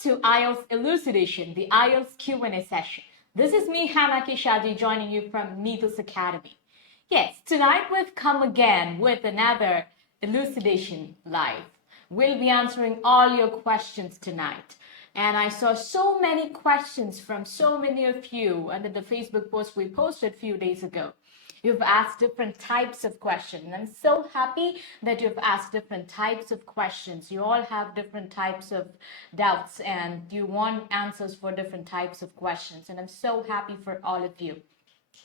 to IELTS Elucidation, the IELTS Q&A session. This is me, Hannah Kishaji, joining you from Needles Academy. Yes, tonight we've come again with another Elucidation Live. We'll be answering all your questions tonight. And I saw so many questions from so many of you under the Facebook post we posted a few days ago. You've asked different types of questions. And I'm so happy that you've asked different types of questions. You all have different types of doubts and you want answers for different types of questions. And I'm so happy for all of you.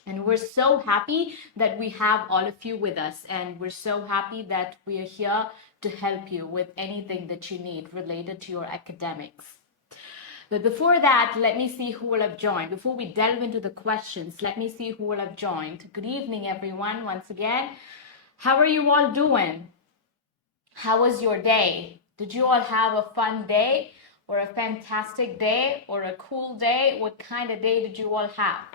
And we're so happy that we have all of you with us. And we're so happy that we are here to help you with anything that you need related to your academics. But before that, let me see who will have joined. Before we delve into the questions, let me see who will have joined. Good evening, everyone, once again. How are you all doing? How was your day? Did you all have a fun day or a fantastic day or a cool day? What kind of day did you all have?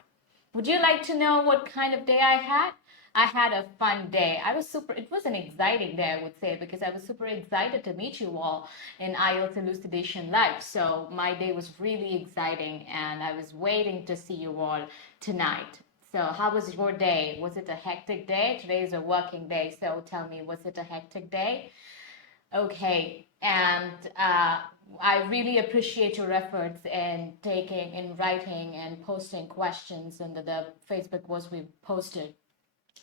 Would you like to know what kind of day I had? I had a fun day. It was an exciting day, I would say, because I was super excited to meet you all in IELTS Elucidation Live. So my day was really exciting and I was waiting to see you all tonight. So how was your day? Was it a hectic day? Today is a working day. So tell me, was it a hectic day? Okay, and I really appreciate your efforts in writing and posting questions under the Facebook post we posted.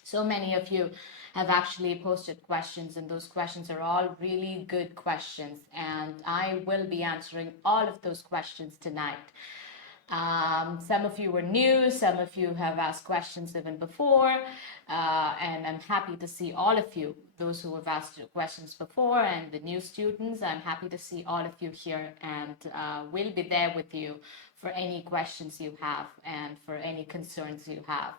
So many of you have actually posted questions, and those questions are all really good questions. And I will be answering all of those questions tonight. Some of you were new, some of you have asked questions even before, and I'm happy to see all of you, those who have asked questions before and the new students. I'm happy to see all of you here, and we'll be there with you for any questions you have and for any concerns you have.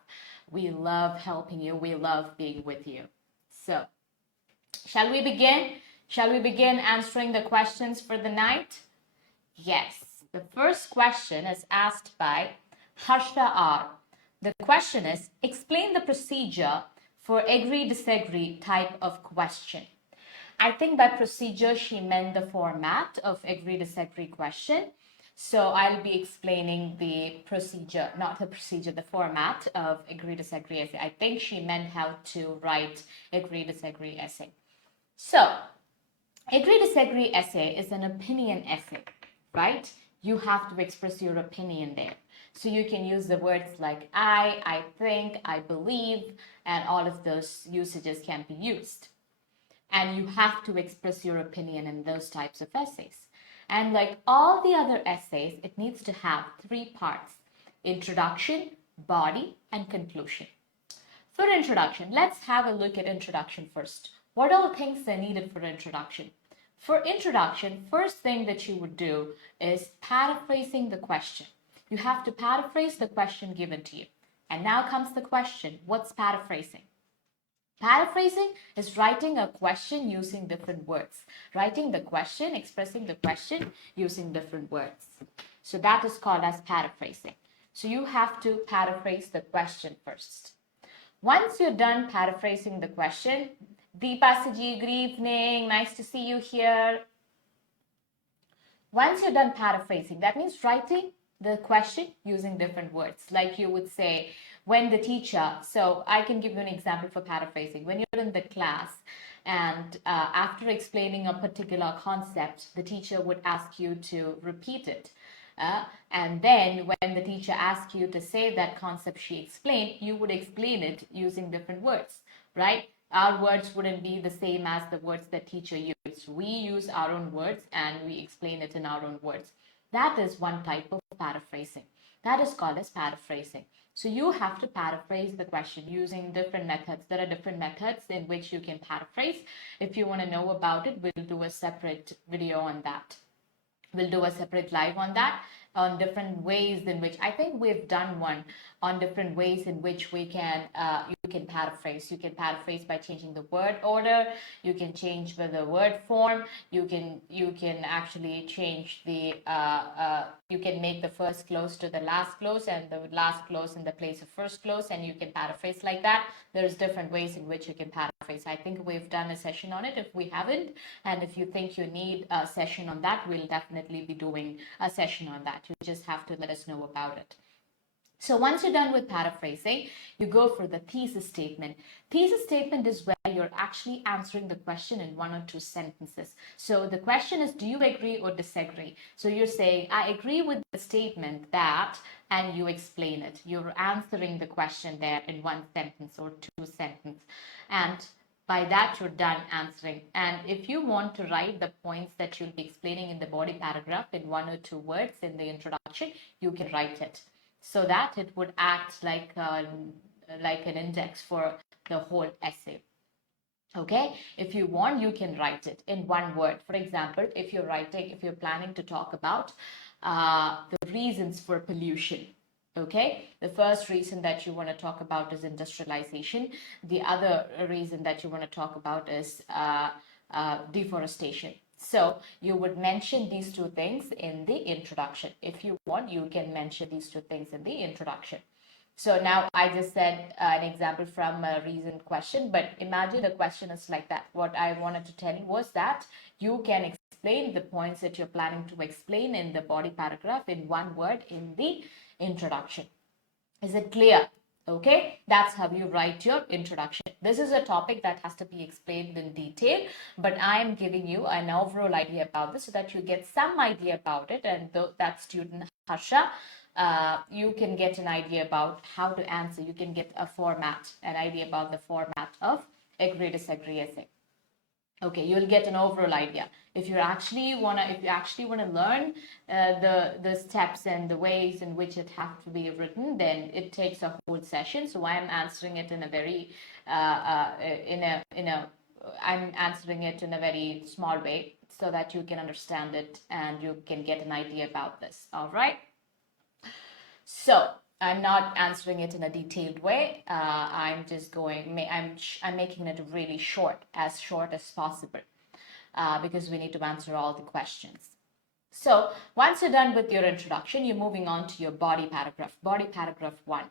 We love helping you. We love being with you. So, shall we begin? Shall we begin answering the questions for the night? Yes. The first question is asked by Harsha R. The question is, explain the procedure for agree-disagree type of question. I think by procedure, she meant the format of agree-disagree question. So I'll be explaining the procedure, not the procedure, the format of agree-disagree essay. I think she meant how to write agree-disagree essay. So agree-disagree essay is an opinion essay, right? You have to express your opinion there. So you can use the words like I think, I believe, and all of those usages can be used. And you have to express your opinion in those types of essays. And like all the other essays, it needs to have 3 parts: introduction, body, and conclusion. For introduction, let's have a look at introduction first. What all things are needed for introduction? For introduction, first thing that you would do is paraphrasing the question. You have to paraphrase the question given to you. And now comes the question, what's paraphrasing? Paraphrasing is writing a question using different words. Writing the question, expressing the question using different words. So that is called as paraphrasing. So you have to paraphrase the question first. Once you're done paraphrasing the question, Deepa Saji, good evening. Nice to see you here. Once you're done paraphrasing, that means writing the question using different words. Like you would say, when the teacher, so I can give you an example for paraphrasing. When you're in the class and after explaining a particular concept, the teacher would ask you to repeat it. And then when the teacher asks you to say that concept she explained, you would explain it using different words, right? Our words wouldn't be the same as the words that teacher used. We use our own words and we explain it in our own words. That is one type of paraphrasing. That is called as paraphrasing. So you have to paraphrase the question using different methods. There are different methods in which you can paraphrase. If you want to know about it, we'll do a separate video on that. We'll do a separate live on that, on different ways in which, I think we've done one on different ways in which we can, you can paraphrase. You can paraphrase by changing the word order. You can change the word form. You can actually change the, you can make the first clause to the last clause and the last clause in the place of first clause, and you can paraphrase like that. There's different ways in which you can paraphrase. I think we've done a session on it if we haven't, and if you think you need a session on that, we'll definitely definitely be doing a session on that. You just have to let us know about it. So once you're done with paraphrasing, you go for the thesis statement. Thesis statement is where you're actually answering the question in 1 or 2 sentences. So the question is, do you agree or disagree? So you're saying, I agree with the statement that, and you explain it. You're answering the question there in 1 sentence or 2 sentences. And by that, you're done answering. And if you want to write the points that you'll be explaining in the body paragraph in 1 or 2 words in the introduction, you can write it, so that it would act like an index for the whole essay. Okay, if you want, you can write it in 1 word. For example, if you're planning to talk about the reasons for pollution. Okay, the first reason that you want to talk about is industrialization. The other reason that you want to talk about is deforestation. So you would mention these 2 things in the introduction. If you want, you can mention these 2 things in the introduction. So now I just said an example from a recent question, but imagine the question is like that. What I wanted to tell you was that you can explain the points that you're planning to explain in the body paragraph in 1 word in the introduction. Is it clear? Okay, that's how you write your introduction. This is a topic that has to be explained in detail, but I am giving you an overall idea about this so that you get some idea about it, and that student Harsha, you can get an idea about how to answer. You can get a format, an idea about the format of agree disagree essay. Okay, you'll get an overall idea. If you actually wanna learn the steps and the ways in which it has to be written, then it takes a whole session. So I'm answering it in a very I'm answering it in a very small way so that you can understand it and you can get an idea about this. All right. So I'm not answering it in a detailed way. I'm just going, I'm making it really short as possible, because we need to answer all the questions. So once you're done with your introduction, you're moving on to your body paragraph 1.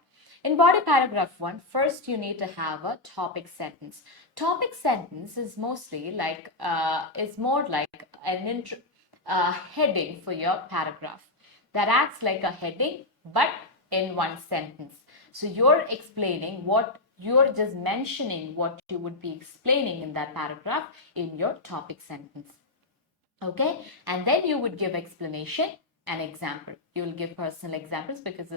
In body paragraph 1, first you need to have a topic sentence. Topic sentence is mostly like, is more like an heading for your paragraph that acts like a heading, but in 1 sentence. So you're explaining you're just mentioning what you would be explaining in that paragraph in your topic sentence. Okay, and then you would give explanation and example. You will give personal examples because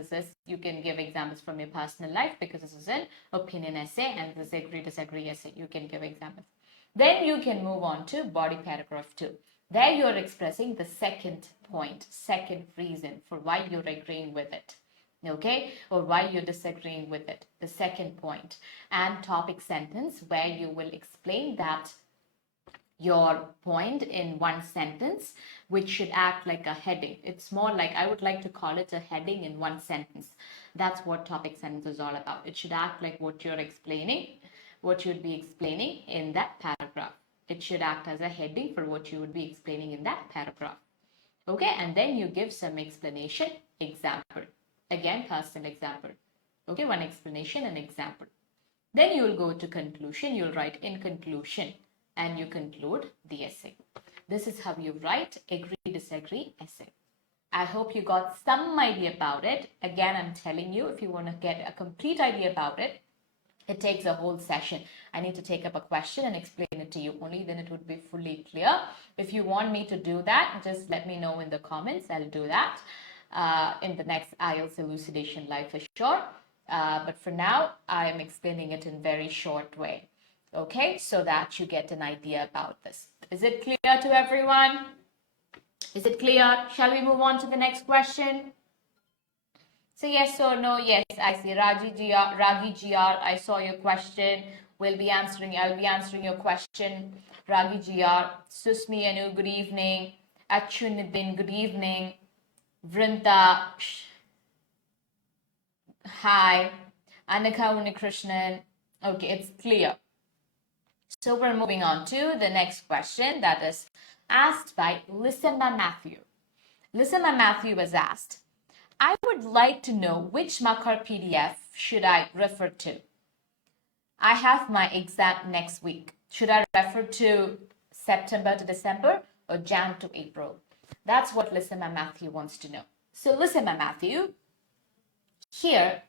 you can give examples from your personal life because this is an opinion essay and this agree disagree essay. You can give examples. Then you can move on to body paragraph 2. There you're expressing the second point, second reason for why you're agreeing with it. Okay, or why you're disagreeing with it, the second point. And topic sentence where you will explain that your point in 1 sentence, which should act like a heading. It's more like, I would like to call it a heading in 1 sentence. That's what topic sentence is all about. It should act like what you're explaining, what you'd be explaining in that paragraph. It should act as a heading for what you would be explaining in that paragraph. Okay, and then you give some explanation, example. Again, personal example. Okay, 1 explanation and example. Then you will go to conclusion. You'll write in conclusion and you conclude the essay. This is how you write agree disagree essay. I hope you got some idea about it. Again, I'm telling you, if you want to get a complete idea about it, it takes a whole session. I need to take up a question and explain it to you. Only then it would be fully clear. If you want me to do that, just let me know in the comments. I'll do that in the next IELTS elucidation live for sure. But for now, I'm explaining it in very short way. Okay, so that you get an idea about this. Is it clear to everyone? Is it clear? Shall we move on to the next question? So yes or no? Yes, I see. Ragi GR, I saw your question. I'll be answering your question. Ragi GR, Susmi Anu, good evening. Achunidin, good evening. Vrinta, hi. Anika Unikrishnan. Okay, it's clear. So we're moving on to the next question that is asked by Listener Matthew. Listener Matthew was asked, I would like to know which Makar PDF should I refer to. I have my exam next week. Should I refer to September to December or Jan to April? That's what Lissima Matthew wants to know. So Lissima Matthew, here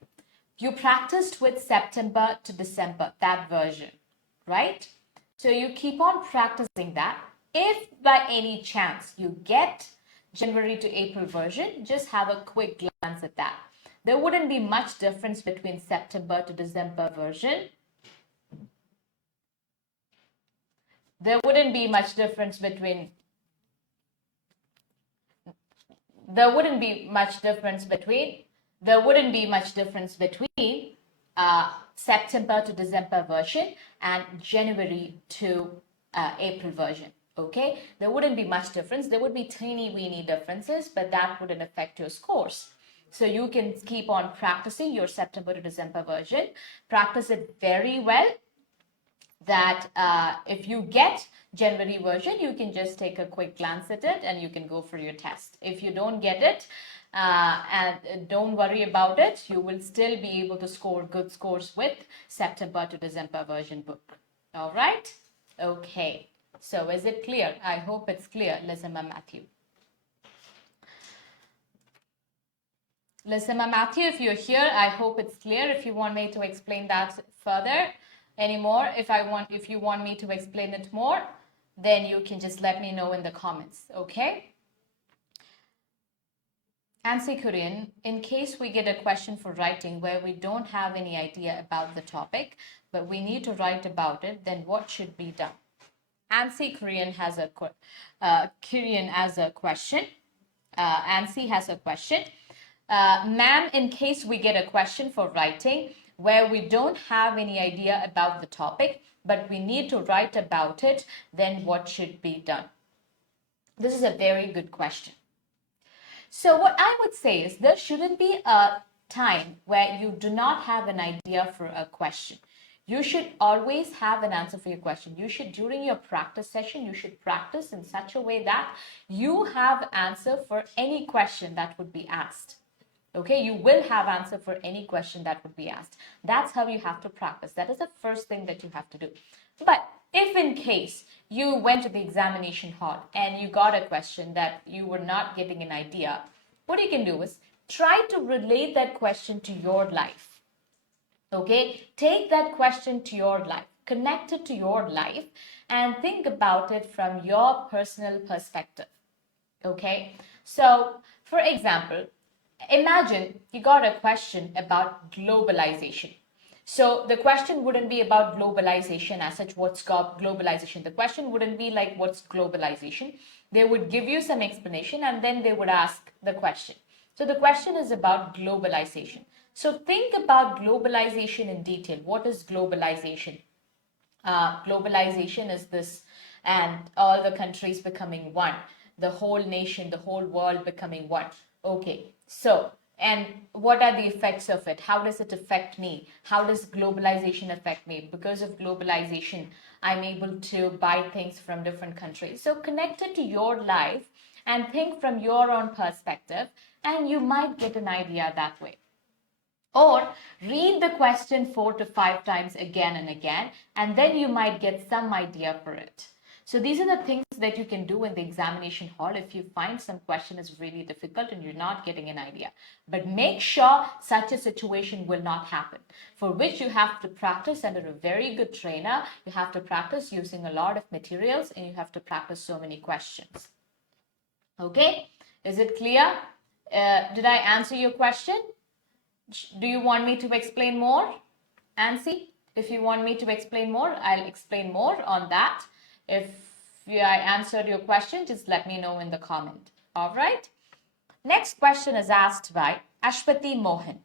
you practiced with September to December, that version, right? So you keep on practicing that. If by any chance you get January to April version, just have a quick glance at that. There wouldn't be much difference between September to December version. There wouldn't be much difference between September to December version and January to April version. Okay, there wouldn't be much difference. There would be teeny weeny differences, but that wouldn't affect your scores. So you can keep on practicing your September to December version. Practice it very well. That if you get January version, you can just take a quick glance at it and you can go for your test. If you don't get it, and don't worry about it, you will still be able to score good scores with September to December version book. All right? Okay. So is it clear? I hope it's clear, Lissima Matthew. Lissima Matthew, if you're here, I hope it's clear. If you want me to explain that further anymore, if you want me to explain it more, then you can just let me know in the comments, okay? Ansi Korean, in case we get a question for writing where we don't have any idea about the topic, but we need to write about it, then what should be done? Ansi Korean has a question. Ansi has a question. Ma'am, in case we get a question for writing where we don't have any idea about the topic, but we need to write about it, then what should be done? This is a very good question. So what I would say is there shouldn't be a time where you do not have an idea for a question. You should always have an answer for your question. You should, during your practice session, you should practice in such a way that you have answer for any question that would be asked. Okay, you will have answer for any question that would be asked. That's how you have to practice. That is the first thing that you have to do. But if in case you went to the examination hall and you got a question that you were not getting an idea, what you can do is try to relate that question to your life. Okay, take that question to your life, connect it to your life, and think about it from your personal perspective. Okay, so for example, imagine you got a question about globalization. So the question wouldn't be about globalization as such, what's globalization. The question wouldn't be like, what's globalization? They would give you some explanation and then they would ask the question. So the question is about globalization. So think about globalization in detail. What is globalization? Globalization is this, and all the countries becoming one, the whole nation, the whole world becoming one. Okay, so, and what are the effects of it? How does it affect me? How does globalization affect me? Because of globalization, I'm able to buy things from different countries. So connect it to your life and think from your own perspective, and you might get an idea that way. Or read the question 4 to 5 times again and again, and then you might get some idea for it. So these are the things that you can do in the examination hall if you find some question is really difficult and you're not getting an idea. But make sure such a situation will not happen, for which you have to practice under a very good trainer. You have to practice using a lot of materials and you have to practice so many questions. Okay, is it clear? Did I answer your question? Do you want me to explain more, Ansi? If you want me to explain more, I'll explain more on that. If I answered your question, just let me know in the comment. All right. Next question is asked by Ashpati Mohan.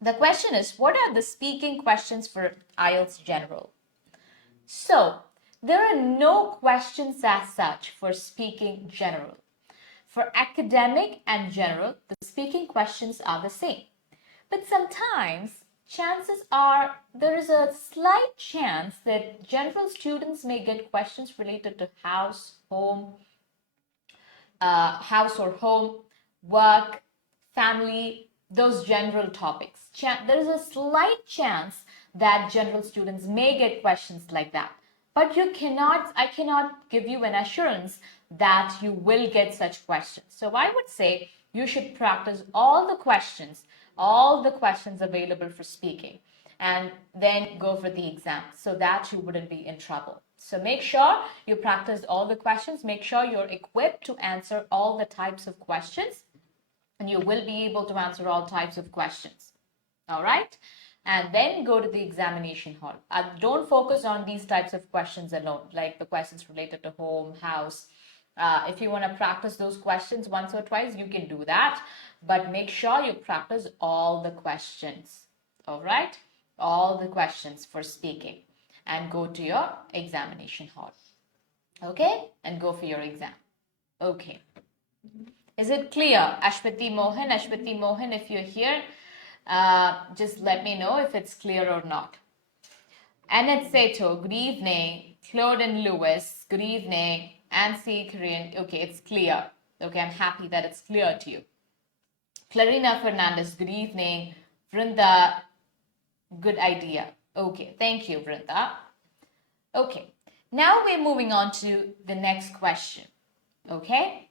The question is, what are the speaking questions for IELTS General? So, there are no questions as such for speaking general. For academic and general, the speaking questions are the same. But sometimes chances are there is a slight chance that general students may get questions related to house, home, house or home, work, family, those general topics. There is a slight chance that general students may get questions like that. but I cannot give you an assurance that you will get such questions. So I would say you should practice all the questions available for speaking, and then go for the exam so that you wouldn't be in trouble. So make sure you practice all the questions, make sure you're equipped to answer all the types of questions, and you will be able to answer all types of questions. All right? And then go to the examination hall. Don't focus on these types of questions alone, like the questions related to home, house. If you want to practice those questions once or twice, you can do that. But make sure you practice all the questions. All right? All the questions for speaking. And go to your examination hall. Okay? And go for your exam. Okay. Is it clear? Ashwati Mohan, if you're here, just let me know if it's clear or not. Annette Seto, good evening. Claude and Lewis, good evening. Ansi Korean, okay, it's clear. Okay, I'm happy that it's clear to you. Clarina Fernandez, good evening. Vrinda, good idea. Okay, thank you, Vrinda. Okay, now we're moving on to the next question. Okay?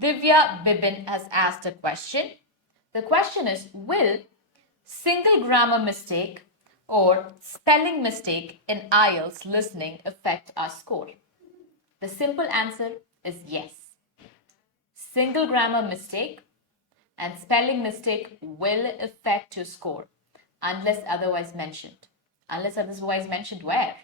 Divya Bibin has asked a question. The question is, will single grammar mistake or spelling mistake in IELTS listening affect our score? The simple answer is yes. Single grammar mistake and spelling mistake will affect your score unless otherwise mentioned. Unless otherwise mentioned where?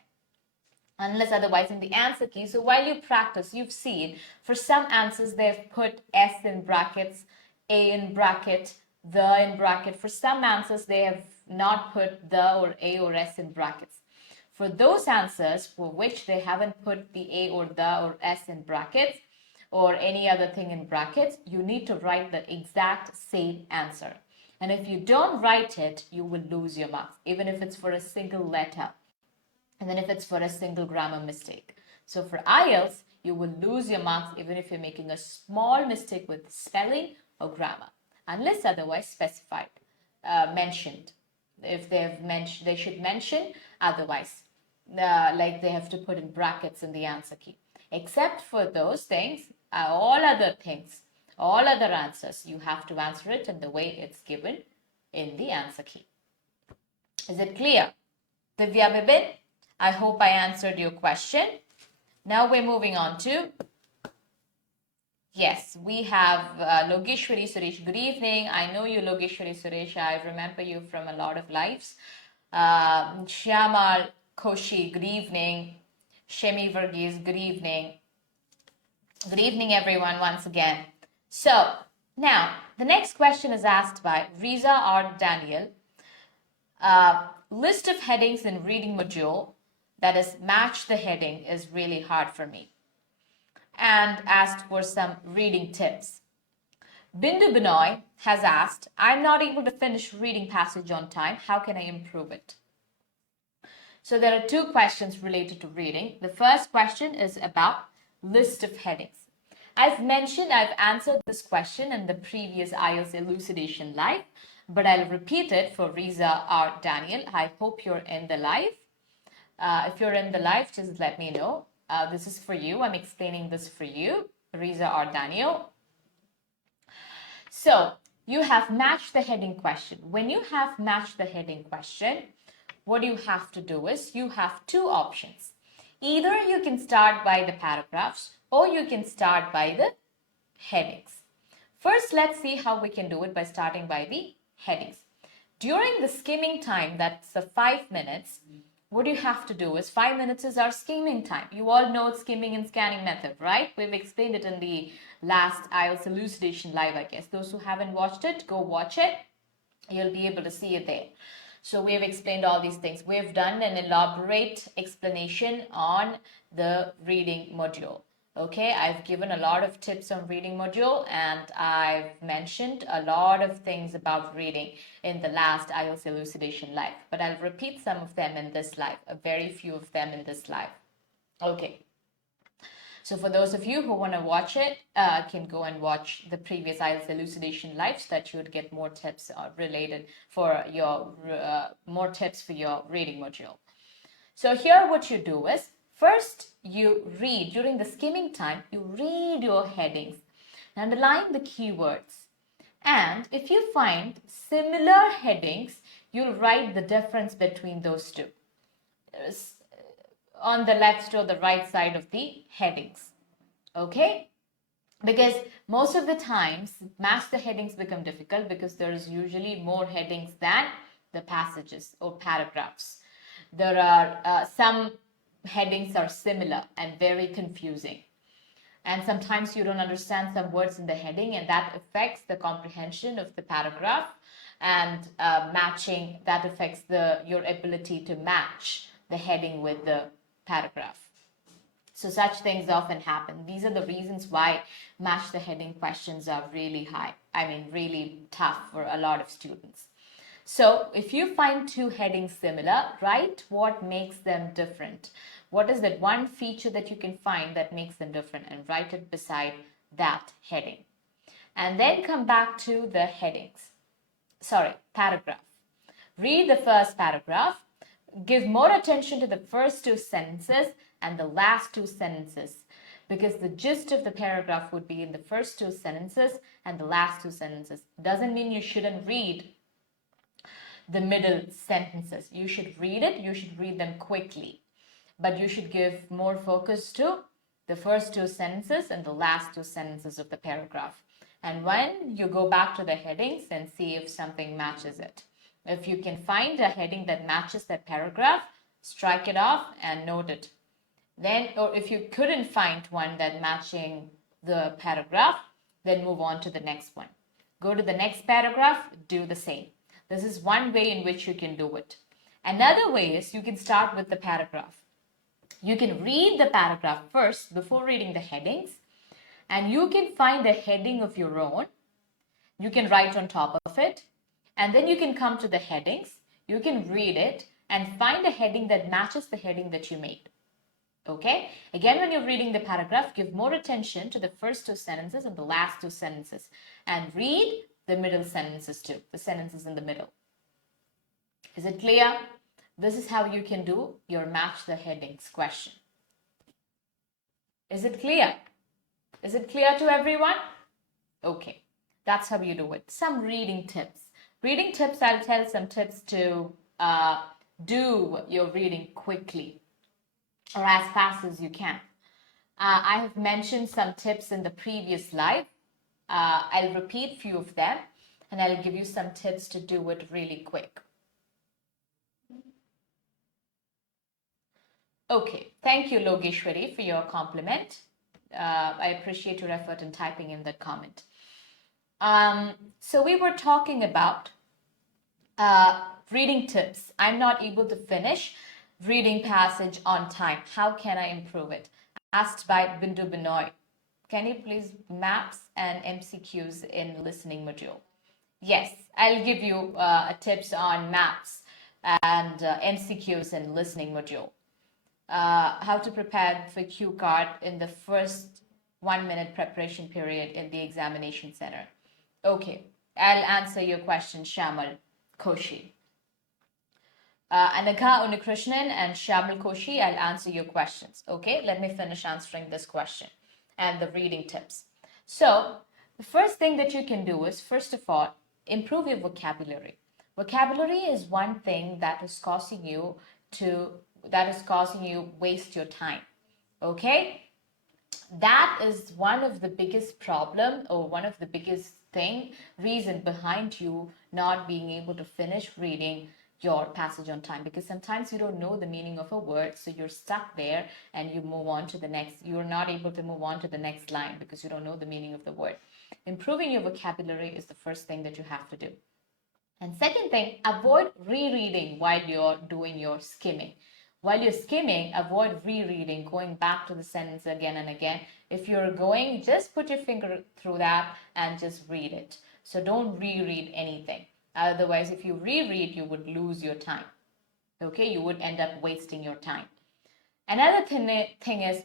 Unless otherwise in the answer key. So while you practice, you've seen for some answers they've put S in brackets, A in bracket, the in bracket. For some answers they have not put the or A or S in brackets. For those answers for which they haven't put the A or the or S in brackets or any other thing in brackets, you need to write the exact same answer. And if you don't write it, you will lose your marks, even if it's for a single letter. And then if it's for a single grammar mistake. So for IELTS, you will lose your marks even if you're making a small mistake with spelling or grammar, unless otherwise specified, mentioned. If they've mentioned, they should mention otherwise, like they have to put in brackets in the answer key. Except for those things, all other things, all other answers, you have to answer it in the way it's given in the answer key. Is it clear? Divya Bibin? I hope I answered your question. Now we're moving on to, yes, we have Logeshwari Suresh. Good evening. I know you, Logeshwari Suresh. I remember you from a lot of lives. Shyamal Koshi, good evening. Shemi Varghese, good evening. Good evening, everyone, once again. So now the next question is asked by Riza R. Daniel. List of headings in reading module, that is match the heading, is really hard for me, and asked for some reading tips. Bindu Binoy has asked, I'm not able to finish reading passage on time. How can I improve it? So there are two questions related to reading. The first question is about list of headings. I've answered this question in the previous IELTS elucidation live, but I'll repeat it for Riza R. Daniel. I hope you're in the live. If you're in the live, just let me know. This is for you. I'm explaining this for you, Riza or Daniel. So you have matched the heading question. When you have matched the heading question, what you have to do is you have two options. Either you can start by the paragraphs or you can start by the headings. First, let's see how we can do it by starting by the headings. During the skimming time, that's the 5 minutes, what you have to do is 5 minutes is our skimming time. You all know skimming and scanning method, right? We've explained it in the last IELTS elucidation live, I guess. Those who haven't watched it, go watch it. You'll be able to see it there. So we've explained all these things. We've done an elaborate explanation on the reading module. Okay, I've given a lot of tips on reading module and I've mentioned a lot of things about reading in the last IELTS elucidation live, but I'll repeat some of them in this live, a very few of them in this live. Okay, so for those of you who want to watch it, can go and watch the previous IELTS elucidation live so that you would get more tips related for your, more tips for your reading module. So here what you do is, first you read, during the skimming time, you read your headings, underline the keywords. And if you find similar headings, you'll write the difference between those two on the left or the right side of the headings. Okay? Because most of the times, match the headings become difficult because there's usually more headings than the passages or paragraphs. There are some headings are similar and very confusing. And sometimes you don't understand some words in the heading, and that affects the comprehension of the paragraph, and matching that affects your ability to match the heading with the paragraph. So such things often happen. These are the reasons why match the heading questions are really really tough for a lot of students. So if you find two headings similar, write what makes them different. What is that one feature that you can find that makes them different, and write it beside that heading. And then come back to the paragraph. Read the first paragraph. Give more attention to the first two sentences and the last two sentences, because the gist of the paragraph would be in the first two sentences and the last two sentences. Doesn't mean you shouldn't read the middle sentences. You should read it. You should read them quickly. But you should give more focus to the first two sentences and the last two sentences of the paragraph. And when you go back to the headings and see if something matches it. If you can find a heading that matches that paragraph, strike it off and note it. Then, or if you couldn't find one that matching the paragraph, then move on to the next one. Go to the next paragraph, do the same. This is one way in which you can do it. Another way is you can start with the paragraph. You can read the paragraph first before reading the headings, and you can find a heading of your own. You can write on top of it, and then you can come to the headings. You can read it and find a heading that matches the heading that you made. Okay? Again, when you're reading the paragraph, give more attention to the first two sentences and the last two sentences, and read the middle sentences too, the sentences in the middle. Is it clear? This is how you can do your match the headings question. Is it clear? Is it clear to everyone? Okay, that's how you do it. Some reading tips. Reading tips, I'll tell some tips to do your reading quickly or as fast as you can. I have mentioned some tips in the previous live. I'll repeat few of them, and I'll give you some tips to do it really quick. Okay, thank you, Logeshwari, for your compliment. I appreciate your effort in typing in that comment. So we were talking about reading tips. I'm not able to finish reading passage on time. How can I improve it? Asked by Bindu Binoy. Can you please maps and MCQs in listening module? Yes, I'll give you tips on maps and MCQs in listening module. How to prepare for Q card in the first 1 minute preparation period in the examination center. Okay, I'll answer your question, Shamal Koshi. Anagha Unikrishnan and Shamal Koshi, I'll answer your questions. Okay, let me finish answering this question and the reading tips. So, the first thing that you can do is, first of all, improve your vocabulary. Vocabulary is one thing that is causing you waste your time. Okay, that is one of the biggest problem, or one of the biggest reason behind you not being able to finish reading your passage on time, because sometimes you don't know the meaning of a word, so you're stuck there and you're not able to move on to the next line because you don't know the meaning of the word. Improving your vocabulary is the first thing that you have to do. And second thing, avoid rereading while you're doing your skimming. While you're skimming, avoid rereading, going back to the sentence again and again. If you're going, just put your finger through that and just read it. So don't reread anything. Otherwise, if you reread, you would lose your time. Okay, you would end up wasting your time. Another thing is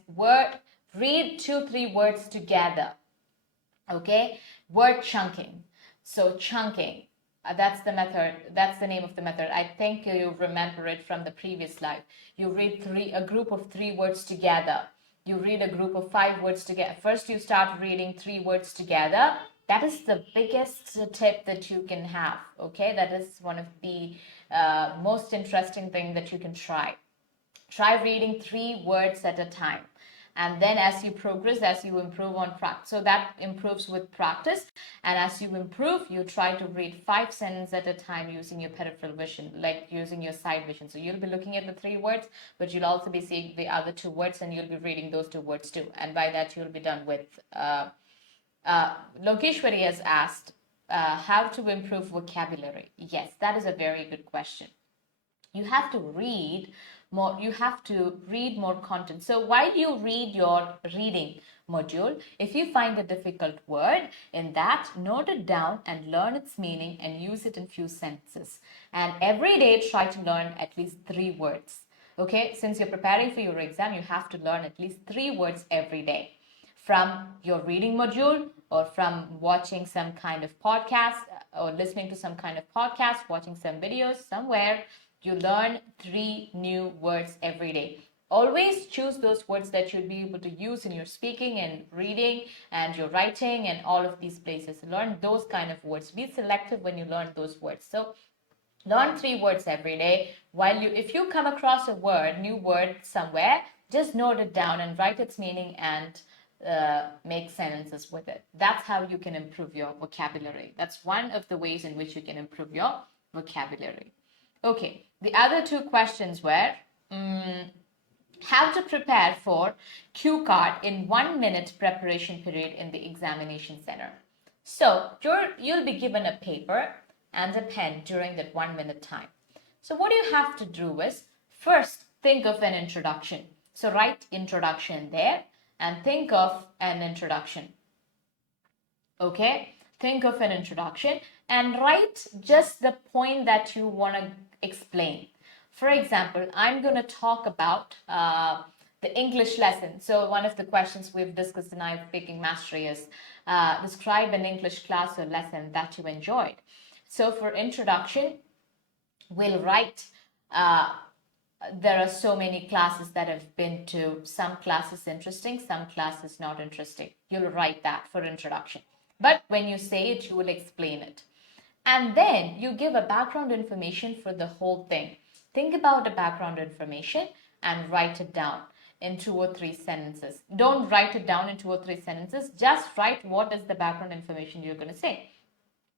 read 2-3 words together. Okay, word chunking. So chunking. That's the method. That's the name of the method. I think you remember it from the previous slide. You read a group of 3 words together. You read a group of 5 words together. First, you start reading 3 words together. That is the biggest tip that you can have. Okay, that is one of the most interesting thing that you can try. Try reading 3 words at a time. And then as you progress, as you improve on practice, so that improves with practice. And as you improve, you try to read 5 sentences at a time using your peripheral vision, like using your side vision. So you'll be looking at the 3 words, but you'll also be seeing the other 2 words, and you'll be reading those 2 words too. And by that, you'll be done with. Lokeshwari has asked, how to improve vocabulary. Yes, that is a very good question. You have to read more, you have to read more content. So while you read your reading module, if you find a difficult word in that, note it down and learn its meaning and use it in few sentences. And every day try to learn at least 3 words. Okay, since you're preparing for your exam, you have to learn at least 3 words every day from your reading module or from watching some kind of podcast or listening to some kind of podcast, watching some videos somewhere. You learn 3 new words every day. Always choose those words that you'll be able to use in your speaking and reading and your writing and all of these places. Learn those kind of words. Be selective when you learn those words. So learn 3 words every day. If you come across a word, new word somewhere, just note it down and write its meaning and make sentences with it. That's how you can improve your vocabulary. That's one of the ways in which you can improve your vocabulary. Okay, the other 2 questions were how to prepare for cue card in 1 minute preparation period in the examination center. So you'll be given a paper and a pen during that 1 minute time. So what you have to do is first think of an introduction. So write introduction there and think of an introduction. Okay, think of an introduction and write just the point that you want to explain. For example, I'm going to talk about the English lesson. So one of the questions we've discussed in IELTS Speaking Mastery is describe an English class or lesson that you enjoyed. So for introduction, we'll write there are so many classes that I've been to. Some classes interesting, some classes not interesting. You'll write that for introduction. But when you say it, you will explain it. And then you give a background information for the whole thing. Think about the background information and write it down in 2 or 3 sentences. Don't write it down in 2 or 3 sentences. Just write what is the background information you're going to say.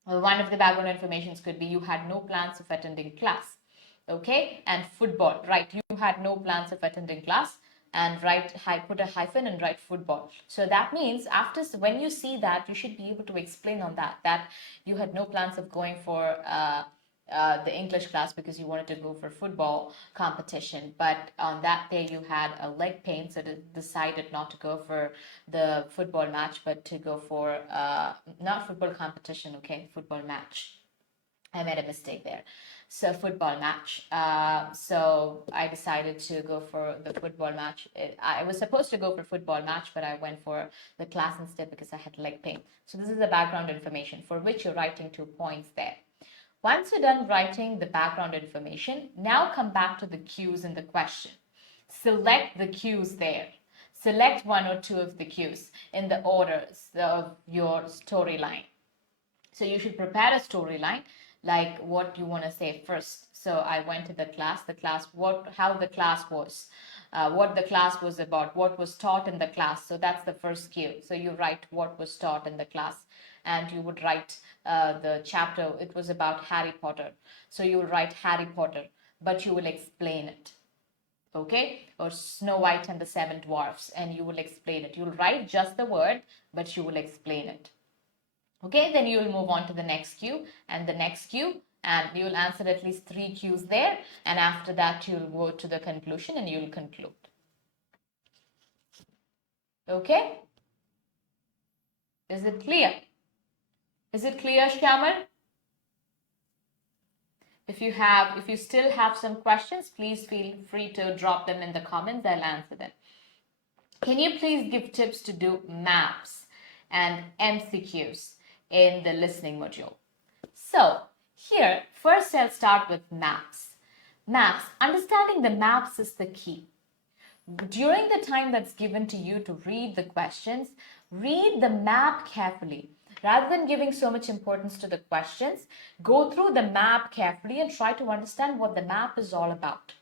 Well, one of the background informations could be you had no plans of attending class. Okay, and football, right? You had no plans of attending class, and put a hyphen and write football. So that means when you see that, you should be able to explain on that you had no plans of going for the English class because you wanted to go for football competition, but on that day you had a leg pain, so decided not to go for the football match, but to go for not football competition, okay, football match. I made a mistake there. So football match. So I decided to go for the football match. I was supposed to go for football match, but I went for the class instead because I had leg pain. So this is the background information for which you're writing 2 points there. Once you're done writing the background information, now come back to the cues in the question. Select the cues there. Select 1 or 2 of the cues in the order of your storyline. So you should prepare a storyline, like what you want to say first. So I went to the class, how the class was, what the class was about, what was taught in the class. So that's the first cue. So you write what was taught in the class, and you would write the chapter. It was about Harry Potter. So you will write Harry Potter, but you will explain it. Okay, or Snow White and the 7 Dwarfs, and you will explain it. You'll write just the word, but you will explain it. Okay, then you will move on to the next cue and the next cue, and you will answer at least 3 cues there, and after that you'll go to the conclusion and you'll conclude. Okay, is it clear? Is it clear, Shyamal? If you still have some questions, please feel free to drop them in the comments. I'll answer them. Can you please give tips to do maps and MCQs in the listening module? So Here, first I'll start with maps. Maps, understanding the maps is the key. During the time that's given to you to read the questions, read the map carefully. Rather than giving so much importance to the questions, go through the map carefully and try to understand what the map is all about.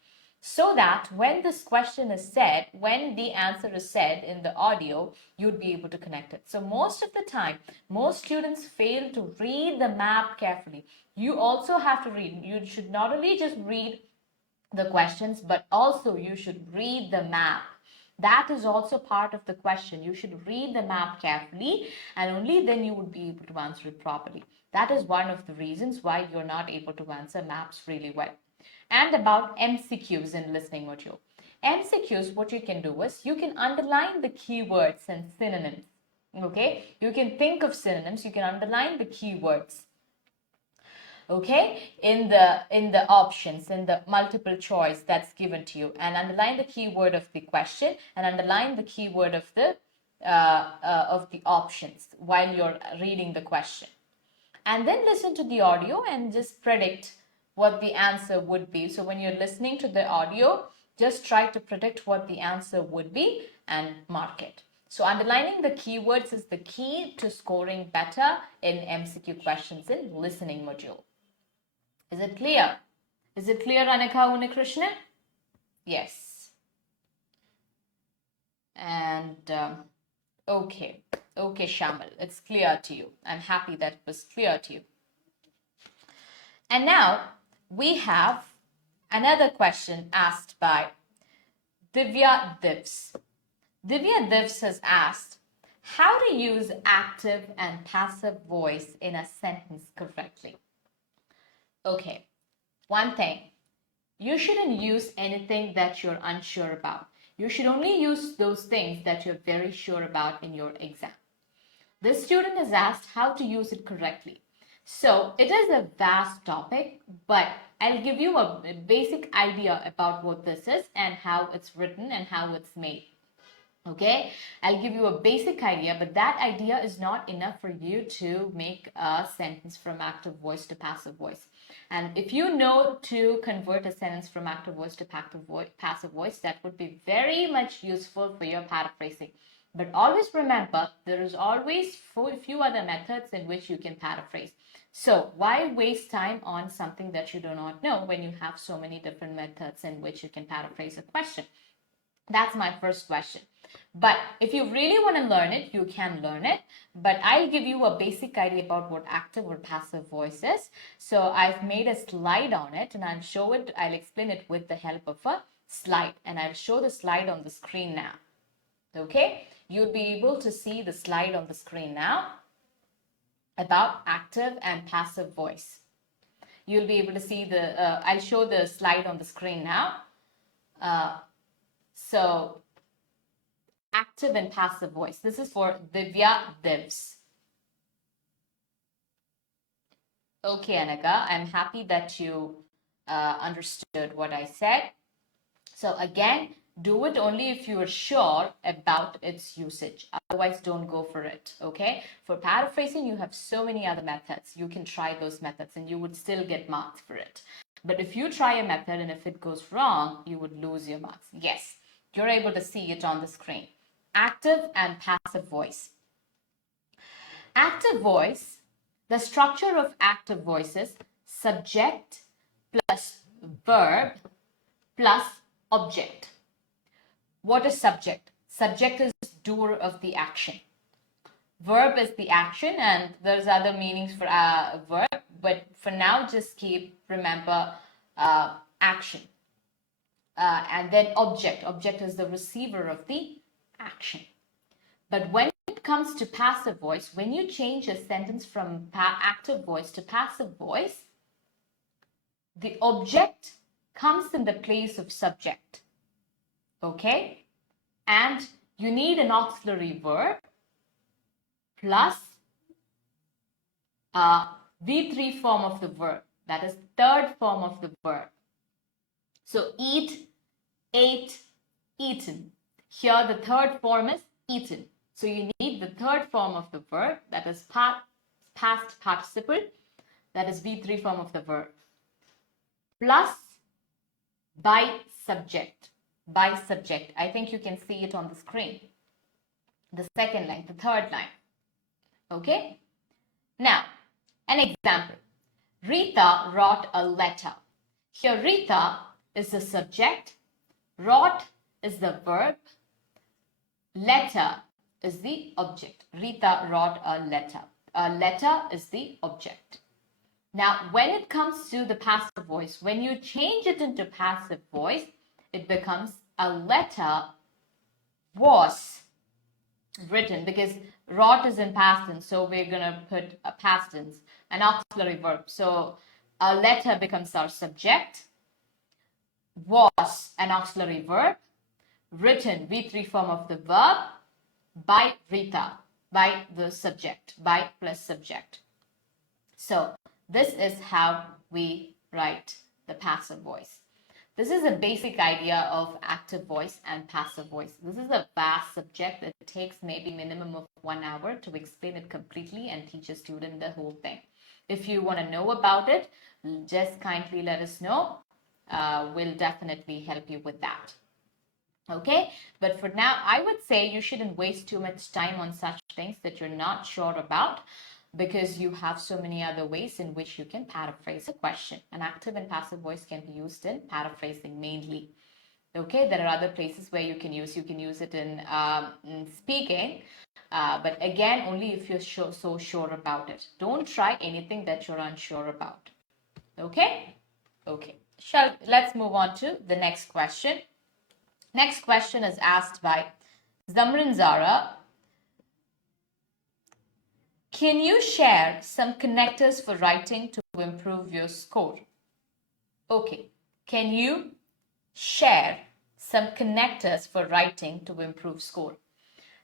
So that when this question is said, when the answer is said in the audio, you'd be able to connect it. So most of the time, most students fail to read the map carefully. You also have to read. You should not only just read the questions, but also you should read the map. That is also part of the question. You should read the map carefully, and only then you would be able to answer it properly. That is one of the reasons why you're not able to answer maps really well. And about MCQs in listening module. MCQs, what you can do is you can underline the keywords and synonyms. Okay, you can think of synonyms, you can underline the keywords. Okay, in the options, in the multiple choice that's given to you, and underline the keyword of the question and underline the keyword of the options while you're reading the question, and then listen to the audio and just predict what the answer would be. So when you're listening to the audio, just try to predict what the answer would be and mark it. So underlining the keywords is the key to scoring better in MCQ questions in listening module. Is it clear? Is it clear, Anika Unikrishnan? Yes. And okay, Shamal, it's clear to you. I'm happy that it was clear to you. And now we have another question asked by Divya Divs. Divya Divs has asked how to use active and passive voice in a sentence correctly. Okay, one thing, you shouldn't use anything that you're unsure about. You should only use those things that you're very sure about in your exam. This student is asked how to use it correctly. So it is a vast topic, but I'll give you a basic idea about what this is and how it's written and how it's made. Okay, I'll give you a basic idea, but that idea is not enough for you to make a sentence from active voice to passive voice. And if you know to convert a sentence from active voice to passive voice, that would be very much useful for your paraphrasing. But always remember, there is always a few other methods in which you can paraphrase. So why waste time on something that you do not know when you have so many different methods in which you can paraphrase a question? That's my first question. But if you really want to learn it, you can learn it. But I'll give you a basic idea about what active or passive voice is. So I've made a slide on it and I'll explain it with the help of a slide. And I'll show the slide on the screen now. Okay, you'll be able to see the slide on the screen now about active and passive voice. You'll be able to see I'll show the slide on the screen now. So active and passive voice. This is for Divya Divs. Okay, Anika, I'm happy that you understood what I said. So again, do it only if you are sure about its usage. Otherwise, don't go for it, okay? For paraphrasing, you have so many other methods. You can try those methods and you would still get marks for it. But if you try a method and if it goes wrong, you would lose your marks. Yes, you're able to see it on the screen. Active and passive voice. Active voice, the structure of active voices, subject plus verb plus object. What is subject? Subject is doer of the action. Verb is the action, and there's other meanings for verb, but for now just remember action. And then object. Object is the receiver of the action. But when it comes to passive voice, when you change a sentence from active voice to passive voice, the object comes in the place of subject. Okay? And you need an auxiliary verb plus V3 form of the verb. That is third form of the verb. So eat, ate, eaten. Here the third form is eaten. So you need the third form of the verb, that is past participle. that is V3 form of the verb, plus by subject. By subject. I think you can see it on the screen. The second line, the third line. Okay? Now, an example. Rita wrote a letter. Here, Rita is the subject, wrote is the verb, letter is the object. Rita wrote a letter. A letter is the object. Now, when it comes to the passive voice, when you change it into passive voice, it becomes a letter was written, because wrote is in past tense, so we're going to put a past tense, an auxiliary verb. So a letter becomes our subject, was an auxiliary verb, written V3 form of the verb, by Rita, by the subject, by plus subject. So this is how we write the passive voice. This is a basic idea of active voice and passive voice. This is a vast subject that takes maybe minimum of 1 hour to explain it completely and teach a student the whole thing. If you want to know about it, just kindly let us know. We'll definitely help you with that. Okay, but for now, I would say you shouldn't waste too much time on such things that you're not sure about, because you have so many other ways in which you can paraphrase a question. An active and passive voice can be used in paraphrasing mainly. Okay, there are other places where you can use it in speaking, but again, only if you're so sure about it. Don't try anything that you're unsure about. Okay? Okay. Let's move on to the next question. Next question is asked by Zamrin Zara. Can you share some connectors for writing to improve your score? Okay. Can you share some connectors for writing to improve score?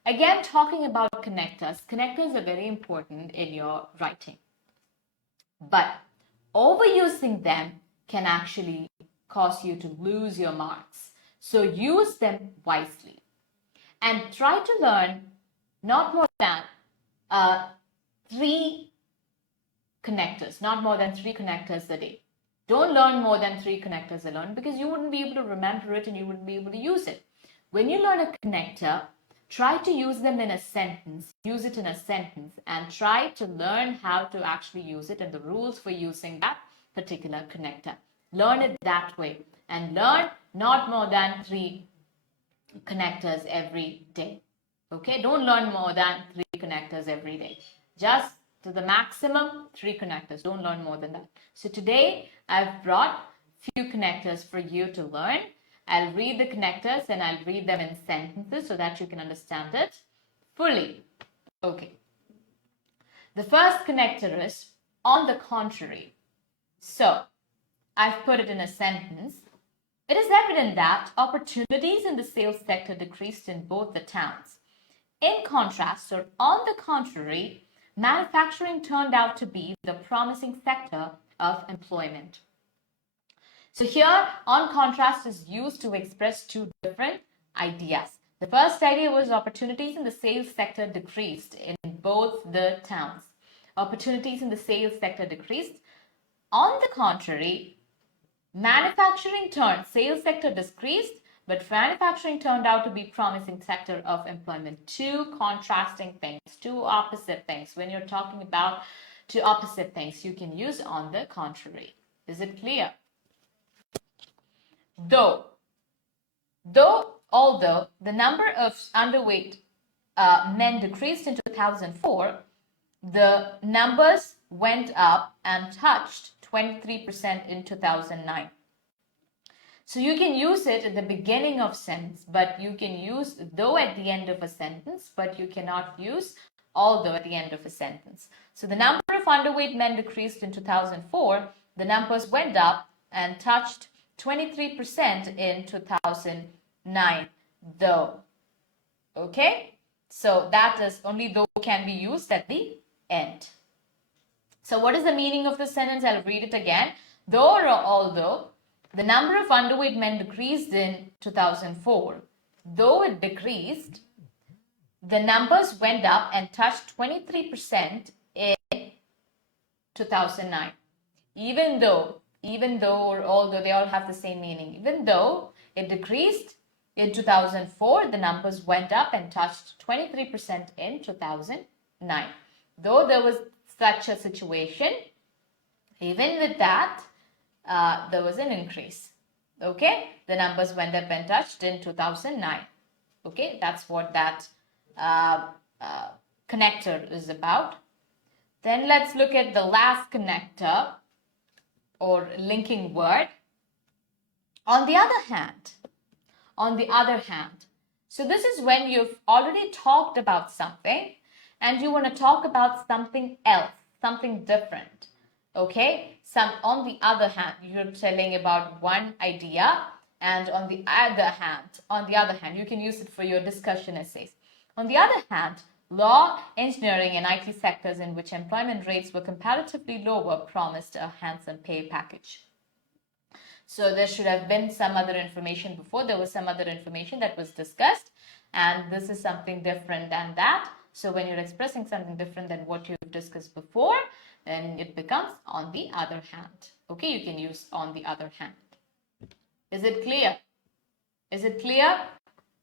Again, talking about connectors. Connectors are very important in your writing. But overusing them can actually cause you to lose your marks. So use them wisely and try to learn not more than 3 connectors, not more than 3 connectors a day. Don't learn more than 3 connectors alone, because you wouldn't be able to remember it and you wouldn't be able to use it. When you learn a connector, try to use them in a sentence, use it in a sentence, and try to learn how to actually use it and the rules for using that particular connector. Learn it that way and learn not more than 3 connectors every day. Okay, don't learn more than 3 connectors every day. Just to the maximum 3 connectors. Don't learn more than that. So today I've brought few connectors for you to learn. I'll read the connectors and I'll read them in sentences so that you can understand it fully. Okay. The first connector is on the contrary. So I've put it in a sentence. It is evident that opportunities in the sales sector decreased in both the towns. In contrast, or on the contrary, manufacturing turned out to be the promising sector of employment. So here, on contrast is used to express 2 different ideas. The first idea was opportunities in the sales sector decreased in both the towns. Opportunities in the sales sector decreased. On the contrary, sales sector decreased, but manufacturing turned out to be promising sector of employment. 2 contrasting things, 2 opposite things. When you're talking about 2 opposite things, you can use on the contrary. Is it clear? Although the number of underweight men decreased in 2004, the numbers went up and touched 23% in 2009. So you can use it at the beginning of sentence, but you can use though at the end of a sentence, but you cannot use although at the end of a sentence. So the number of underweight men decreased in 2004, the numbers went up and touched 23% in 2009, though. Okay? So that is only though can be used at the end. So what is the meaning of the sentence? I'll read it again. Though or although the number of underweight men decreased in 2004, though it decreased, the numbers went up and touched 23% in 2009. even though or although they all have the same meaning. Even though it decreased in 2004, the numbers went up and touched 23% in 2009. Though there was such a situation, even with that, there was an increase. Okay, the numbers went up and touched in 2009. Okay, that's what that connector is about. Then let's look at the last connector or linking word. On the other hand, so this is when you've already talked about something and you want to talk about something else, something different. Okay, on the other hand, you're telling about one idea, and on the other hand, you can use it for your discussion essays. On the other hand, law, engineering, and IT sectors in which employment rates were comparatively lower promised a handsome pay package. So there should have been some other information before. There was some other information that was discussed, and this is something different than that. So when you're expressing something different than what you've discussed before, then it becomes on the other hand. Okay, you can use on the other hand. Is it clear? Is it clear?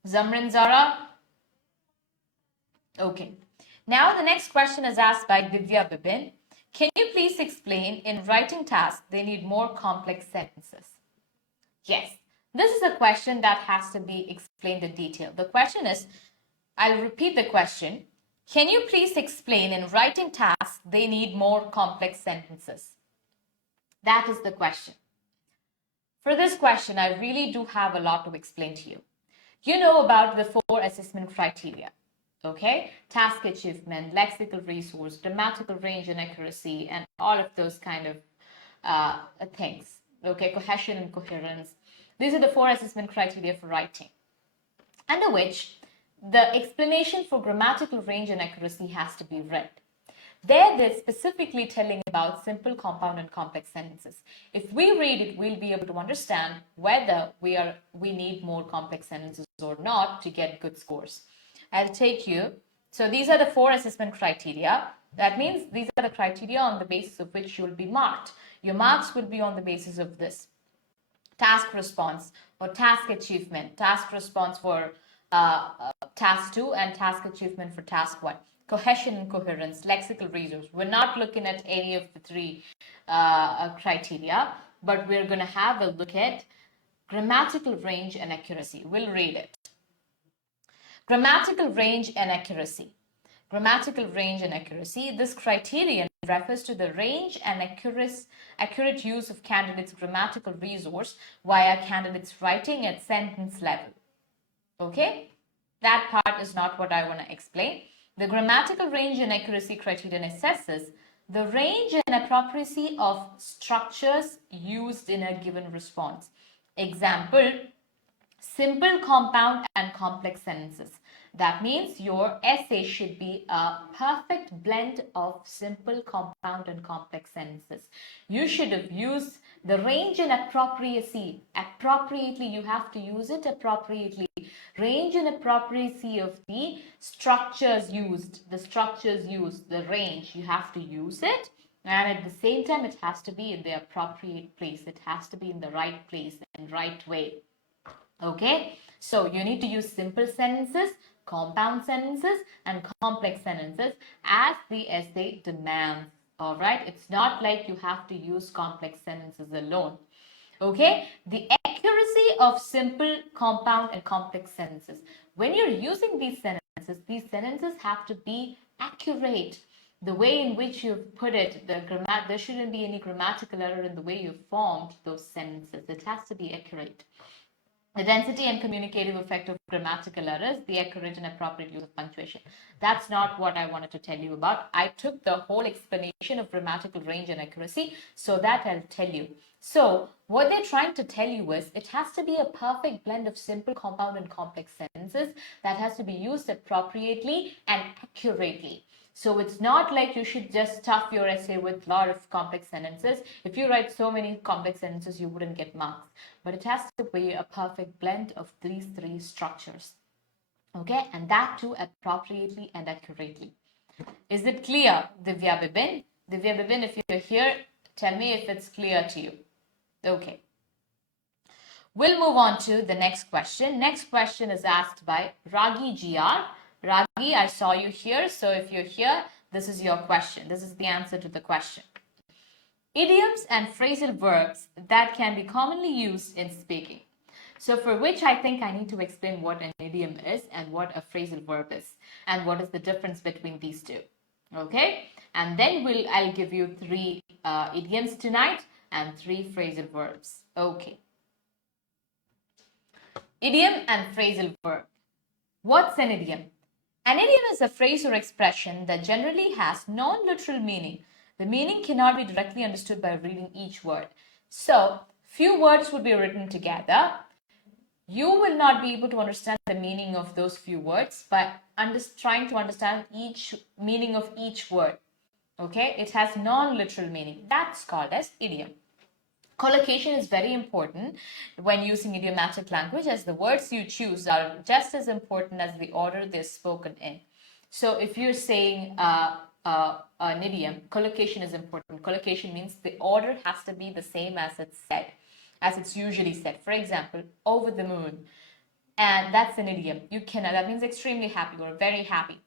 Zamrin, Zara? Okay. Now the next question is asked by Divya Bibin. Can you please explain in writing tasks they need more complex sentences? Yes, this is a question that has to be explained in detail. The question is, I'll repeat the question. Can you please explain in writing tasks they need more complex sentences? That is the question. For this question, I really do have a lot to explain to you. You know about the 4 assessment criteria. Okay, task achievement, lexical resource, grammatical range and accuracy, and all of those kind of things. Okay, cohesion and coherence. These are the 4 assessment criteria for writing, under which the explanation for grammatical range and accuracy has to be read. There, they're specifically telling about simple, compound, and complex sentences. If we read it, we'll be able to understand whether we need more complex sentences or not to get good scores. I'll take you. So these are the 4 assessment criteria. That means these are the criteria on the basis of which you will be marked. Your marks will be on the basis of this. Task response or task achievement. Task response for task 2 and task achievement for task 1. Cohesion and coherence, lexical resource. We're not looking at any of the 3 criteria, but we're going to have a look at grammatical range and accuracy. We'll read it. Grammatical range and accuracy. Grammatical range and accuracy. This criterion refers to the range and accurate use of candidates' grammatical resource via candidates' writing at sentence level. Okay? That part is not what I want to explain. The grammatical range and accuracy criterion assesses the range and appropriacy of structures used in a given response. Example, simple, compound, and complex sentences. That means your essay should be a perfect blend of simple, compound, and complex sentences. You should have used the range and appropriacy. Appropriately, you have to use it appropriately. Range and appropriacy of the structures used. The range, you have to use it. And at the same time, it has to be in the appropriate place. It has to be in the right place and right way. Okay, so you need to use simple sentences, compound sentences, and complex sentences as the essay demands. All right, it's not like you have to use complex sentences alone. Okay, the accuracy of simple, compound, and complex sentences. When you're using these sentences have to be accurate. The way in which you've put it, there shouldn't be any grammatical error in the way you've formed those sentences. It has to be accurate. The density and communicative effect of grammatical errors, the accurate and appropriate use of punctuation. That's not what I wanted to tell you about. I took the whole explanation of grammatical range and accuracy so that I'll tell you. So what they're trying to tell you is it has to be a perfect blend of simple, compound, and complex sentences that has to be used appropriately and accurately. So it's not like you should just stuff your essay with a lot of complex sentences. If you write so many complex sentences, you wouldn't get marks. But it has to be a perfect blend of these 3 structures. Okay, and that too appropriately and accurately. Is it clear, Divya Bibin? Divya Bibin, if you're here, Tell me if it's clear to you. Okay. We'll move on to the next question. Next question is asked by Ragi GR. Ragi, I saw you here. So if you're here, this is your question. This is the answer to the question. Idioms and phrasal verbs that can be commonly used in speaking. So for which I think I need to explain what an idiom is and what a phrasal verb is and what is the difference between these two. Okay, and then I'll give you 3 idioms tonight and 3 phrasal verbs. Okay. Idiom and phrasal verb. What's an idiom? An idiom is a phrase or expression that generally has non-literal meaning. The meaning cannot be directly understood by reading each word. So, few words would be written together. You will not be able to understand the meaning of those few words by trying to understand each meaning of each word. Okay, it has non-literal meaning. That's called as idiom. Collocation is very important when using idiomatic language, as the words you choose are just as important as the order they're spoken in. So if you're saying an idiom, collocation is important. Collocation means the order has to be the same as it's said, as it's usually said. For example, over the moon, and that's an idiom. You cannot, that means extremely happy or very happy.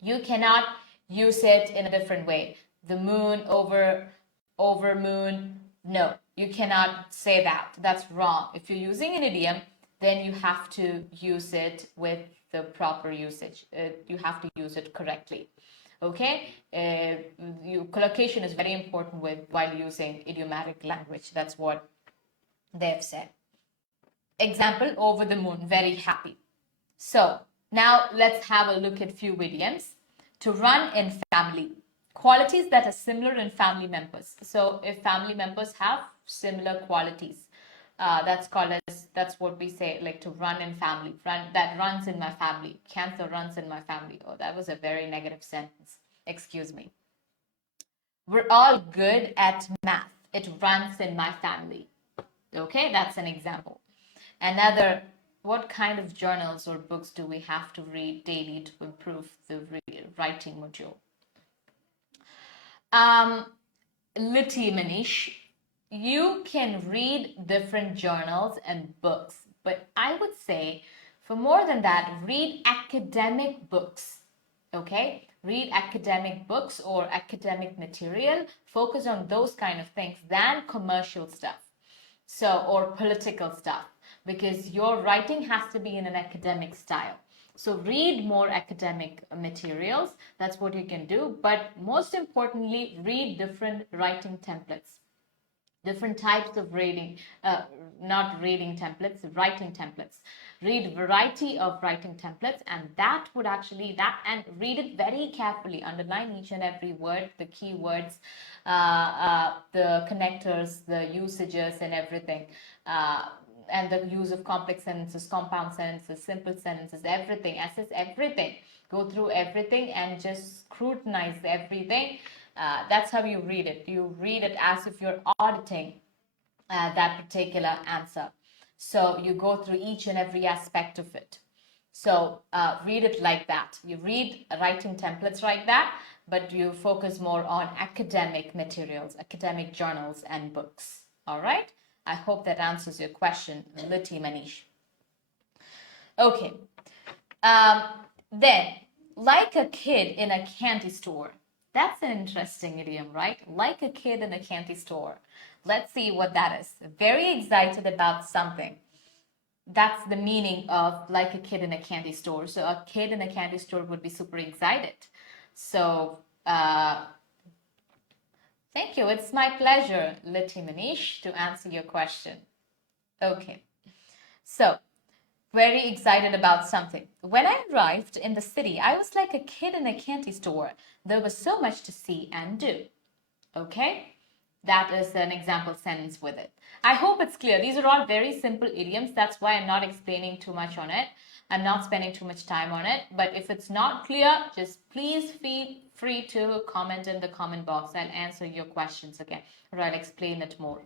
You cannot use it in a different way. The moon, over moon. No, you cannot say that. That's wrong. If you're using an idiom, then you have to use it with the proper usage. You have to use it correctly. Okay? Collocation is very important while using idiomatic language. That's what they've said. Example, over the moon, very happy. So now let's have a look at few idioms. To run in family. Qualities that are similar in family members. So if family members have similar qualities, that's what we say, like to run in family. That runs in my family. Cancer runs in my family. Oh, that was a very negative sentence. Excuse me. We're all good at math. It runs in my family. Okay, that's an example. Another, what kind of journals or books do we have to read daily to improve the writing module? Liti Manish, you can read different journals and books, but I would say for more than that, read academic books. Okay, read academic books or academic material. Focus on those kind of things than commercial stuff. So, or political stuff, because your writing has to be in an academic style. So read more academic materials. That's what you can do. But most importantly, read different writing templates. Different types of reading, not reading templates, writing templates. Read variety of writing templates, and that would actually, and read it very carefully. Underline each and every word, the keywords, the connectors, the usages and everything. And the use of complex sentences, compound sentences, simple sentences, everything, assess everything. Go through everything and just scrutinize everything. That's how you read it. You read it as if you're auditing that particular answer. So you go through each and every aspect of it. So read it like that. You read writing templates like that, but you focus more on academic materials, academic journals and books. All right? I hope that answers your question, Liti Manish. Okay. Then, like a kid in a candy store. That's an interesting idiom, right? Like a kid in a candy store. Let's see what that is. Very excited about something. That's the meaning of like a kid in a candy store. So a kid in a candy store would be super excited. So, thank you. It's my pleasure, Liti Manish, to answer your question. Okay. So, very excited about something. When I arrived in the city, I was like a kid in a candy store. There was so much to see and do. Okay? That is an example sentence with it. I hope it's clear. These are all very simple idioms. That's why I'm not explaining too much on it. I'm not spending too much time on it. But if it's not clear, just please feel free to comment in the comment box. I'll answer your questions again, or I'll explain it more,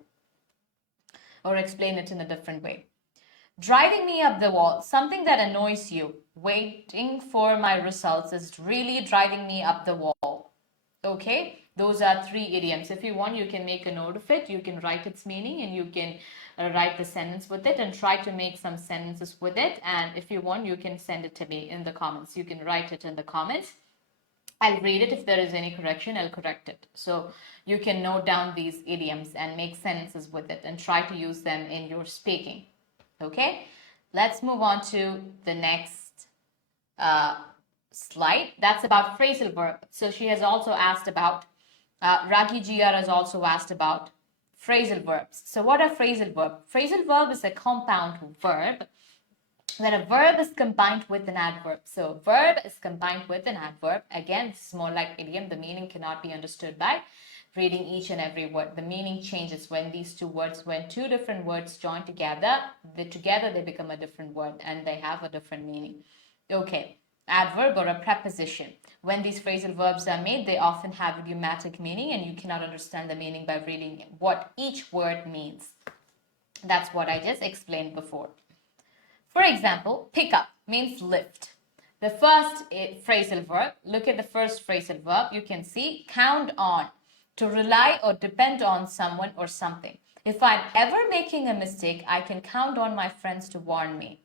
or explain it in a different way. Driving me up the wall, something that annoys you. Waiting for my results is really driving me up the wall. Okay, those are 3 idioms. If you want, you can make a note of it. You can write its meaning and you can write the sentence with it and try to make some sentences with it. And if you want, you can send it to me in the comments. You can write it in the comments. I'll read it. If there is any correction, I'll correct it. So you can note down these idioms and make sentences with it and try to use them in your speaking. Okay, let's move on to the next slide. That's about phrasal verb. So she has also asked about, Ragi GR has also asked about phrasal verbs. So what are phrasal verb? Phrasal verb is a compound verb where a verb is combined with an adverb. So verb is combined with an adverb. Again, this is more like idiom. The meaning cannot be understood by reading each and every word. The meaning changes when these two words, when two different words join together, they become a different word and they have a different meaning. Okay, adverb or a preposition. When these phrasal verbs are made, they often have idiomatic meaning and you cannot understand the meaning by reading what each word means. That's what I just explained before. For example, pick up means lift. The first phrasal verb, look at the first phrasal verb, you can see count on, to rely or depend on someone or something. If I'm ever making a mistake, I can count on my friends to warn me.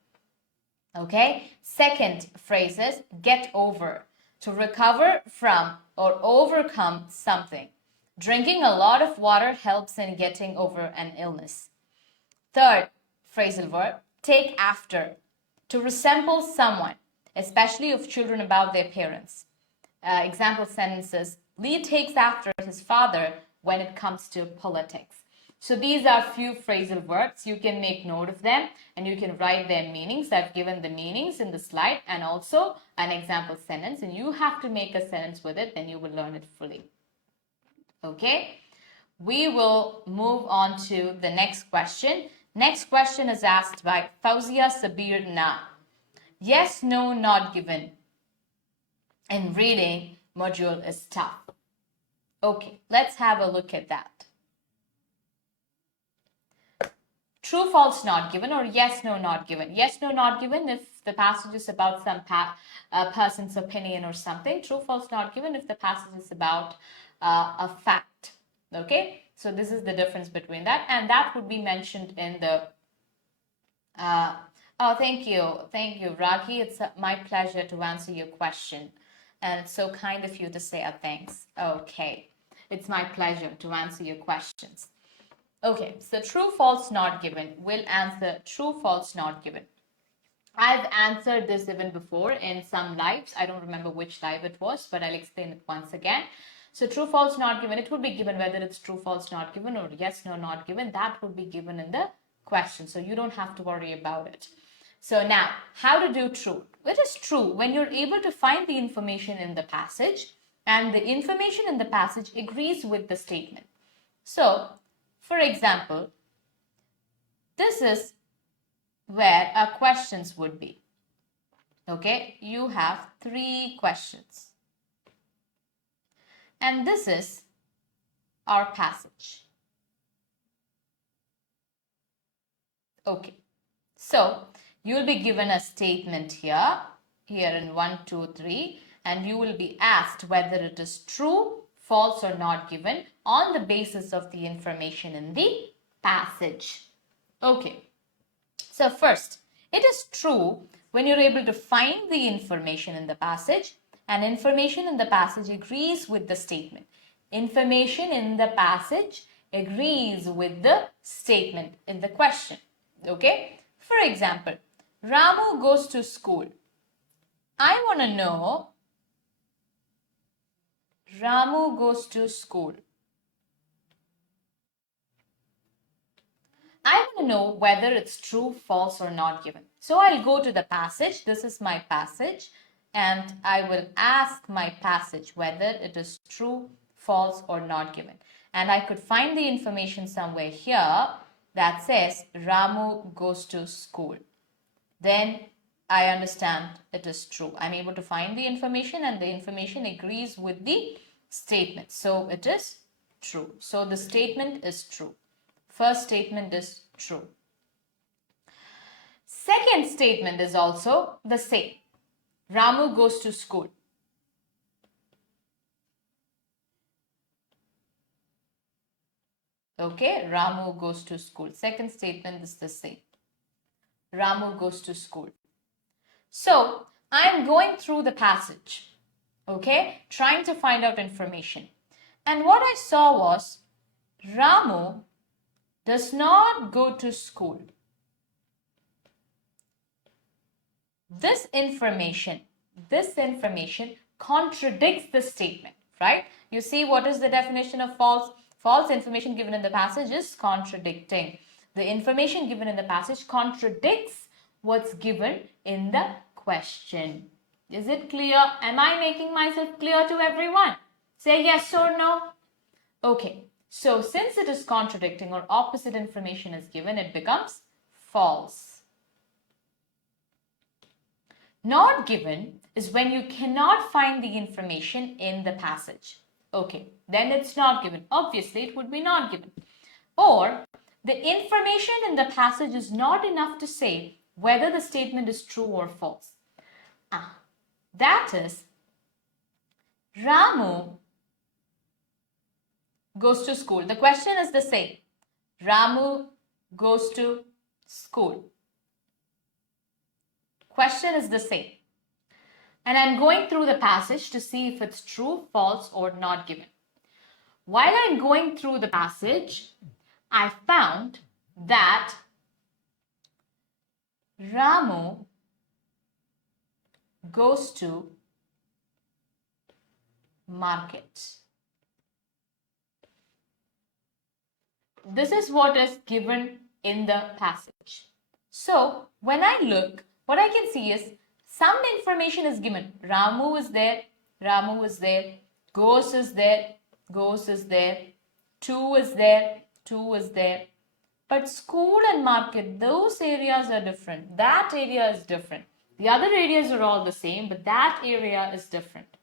Okay, second phrase is get over, to recover from or overcome something. Drinking a lot of water helps in getting over an illness. Third phrasal verb, take after, to resemble someone, especially of children about their parents. Example sentences, Lee takes after his father when it comes to politics. So these are few phrasal verbs. You can make note of them and you can write their meanings. I've given the meanings in the slide and also an example sentence, and you have to make a sentence with it, then you will learn it fully. Okay, we will move on to the next question. Next question is asked by Fauzia Sabir Na. Yes, no, not given in reading module is tough. Okay, let's have a look at that. True, false, not given, or yes, no, not given. Yes, no, not given if the passage is about some person's opinion or something. True, false, not given if the passage is about a fact. Okay, so this is the difference between that, and that would be mentioned in the oh, thank you, Raki. It's my pleasure to answer your question, and it's so kind of you to say thanks. Okay, it's my pleasure to answer your questions. Okay, so true, false, not given. We'll answer true, false, not given. I've answered this even before in some lives. I don't remember which live it was, but I'll explain it once again. So true, false, not given. It would be given whether it's true, false, not given, or yes, no, not given. That would be given in the question. So you don't have to worry about it. So now, how to do true? It is true when you're able to find the information in the passage and the information in the passage agrees with the statement. So, for example, this is where our questions would be. Okay, you have 3 questions. And this is our passage. Okay, so you'll be given a statement here in 1, 2, 3, and you will be asked whether it is true, false, or not given on the basis of the information in the passage. Okay, so first, it is true when you're able to find the information in the passage and information in the passage agrees with the statement. Information in the passage agrees with the statement in the question. Okay, for example, Ramu goes to school. I want to know Ramu goes to school. I want to know whether it's true, false, or not given. So I'll go to the passage. This is my passage. And I will ask my passage whether it is true, false, or not given. And I could find the information somewhere here that says Ramu goes to school. Then I understand it is true. I'm able to find the information and the information agrees with the statement. So it is true. So the statement is true. First statement is true. Second statement is also the same. Ramu goes to school. Okay, Ramu goes to school. Second statement is the same. Ramu goes to school. So, I'm going through the passage, okay, trying to find out information. And what I saw was Ramu does not go to school. This information contradicts the statement, right? You see what is the definition of false? False information given in the passage is contradicting. The information given in the passage contradicts what's given in the question. Is it clear? Am I making myself clear to everyone? Say yes or no. Okay, so since it is contradicting or opposite information is given, it becomes false. Not given is when you cannot find the information in the passage. Okay, then it's not given. Obviously, it would be not given. Or the information in the passage is not enough to say whether the statement is true or false. That is, Ramu goes to school. The question is the same. Ramu goes to school. Question is the same. And I'm going through the passage to see if it's true, false, or not given. While I'm going through the passage, I found that Ramu goes to market. This is what is given in the passage. So when I look, what I can see is some information is given. Ramu is there, Ramu is there, goes is there, goes is there, two is there, two is there. But school and market, those areas are different. That area is different. The other areas are all the same, but that area is different.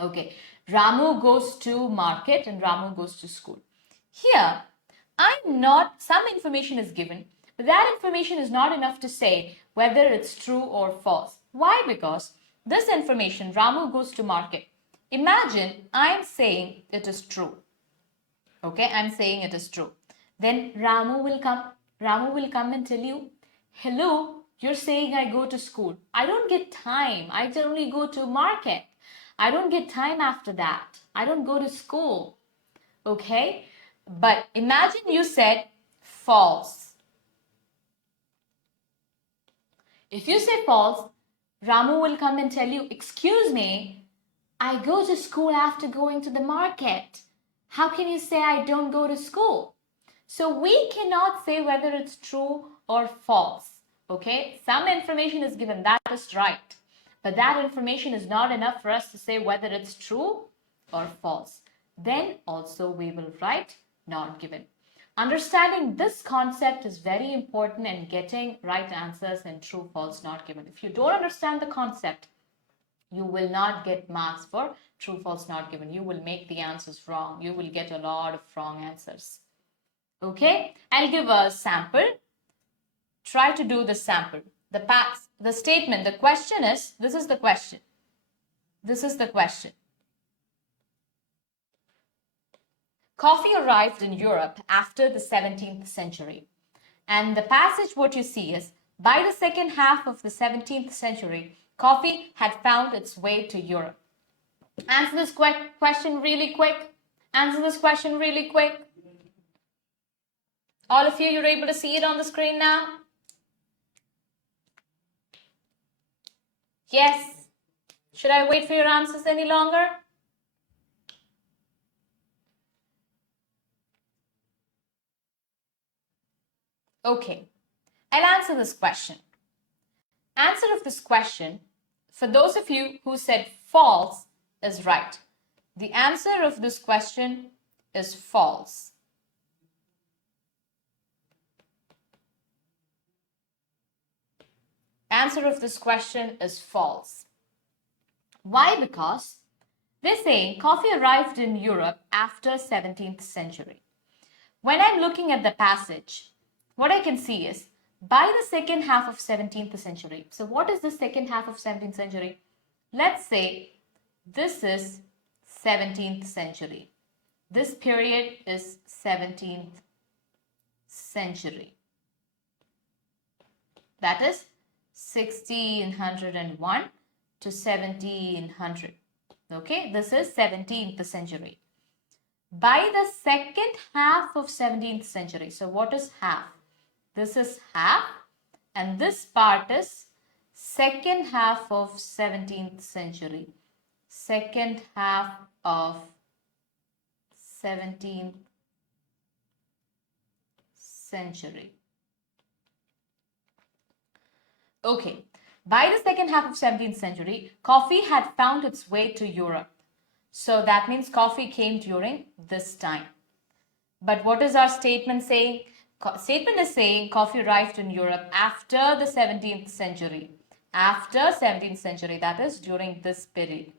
Okay, Ramu goes to market and Ramu goes to school. Here, some information is given, but that information is not enough to say whether it's true or false. Why? Because this information, Ramu goes to market. Imagine I'm saying it is true. Okay, I'm saying it is true. Then Ramu will come and tell you, hello, you're saying I go to school. I don't get time. I only go to market. I don't get time after that. I don't go to school. Okay? But imagine you said false. If you say false, Ramu will come and tell you, excuse me, I go to school after going to the market. How can you say I don't go to school? So we cannot say whether it's true or false. Okay, some information is given, that is right. But that information is not enough for us to say whether it's true or false. Then also we will write not given. Understanding this concept is very important in getting right answers in true, false, not given. If you don't understand the concept, you will not get marks for true, false, not given. You will make the answers wrong. You will get a lot of wrong answers. Okay, I'll give a sample. Try to do the sample. The statement, the question is, this is the question. This is the question. Coffee arrived in Europe after the 17th century. And the passage, what you see is, by the second half of the 17th century, coffee had found its way to Europe. Answer this question really quick. Answer this question really quick. All of you, you're able to see it on the screen now? Yes. Should I wait for your answers any longer? Okay, I'll answer this question. Answer of this question, for those of you who said false, is right. The answer of this question is false. Answer of this question is false. Why? Because they're saying coffee arrived in Europe after 17th century. When I'm looking at the passage, what I can see is by the second half of 17th century. So what is the second half of 17th century? Let's say this is 17th century. This period is 17th century. That is 1601 to 1700. Okay, this is 17th century. By the second half of 17th century, so what is half? This is half, and this part is second half of 17th century. Second half of 17th century. Okay, by the second half of 17th century, coffee had found its way to Europe. So that means coffee came during this time. But what is our statement saying? Statement is saying coffee arrived in Europe after the 17th century. After 17th century, that is during this period.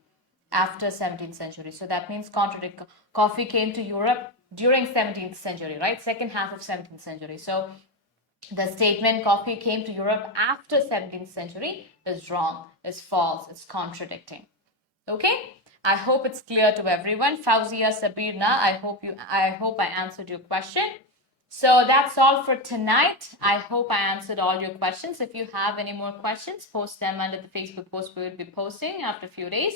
After 17th century. So that means coffee came to Europe during 17th century, right? Second half of 17th century. So the statement coffee came to Europe after 17th century is wrong, is false, it's contradicting. Okay? I hope it's clear to everyone. Fauzia Sabirna, I hope I answered your question. So that's all for tonight. I hope I answered all your questions. If you have any more questions, post them under the Facebook post we will be posting after a few days.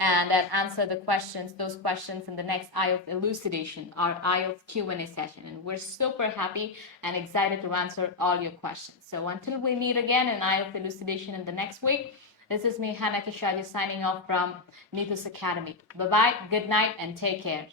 And I'll answer those questions in the next IELTS elucidation, our IELTS Q&A session. And we're super happy and excited to answer all your questions. So until we meet again in IELTS elucidation in the next week, this is me, Hana Kishaji, signing off from Nithus Academy. Bye-bye, good night, and take care.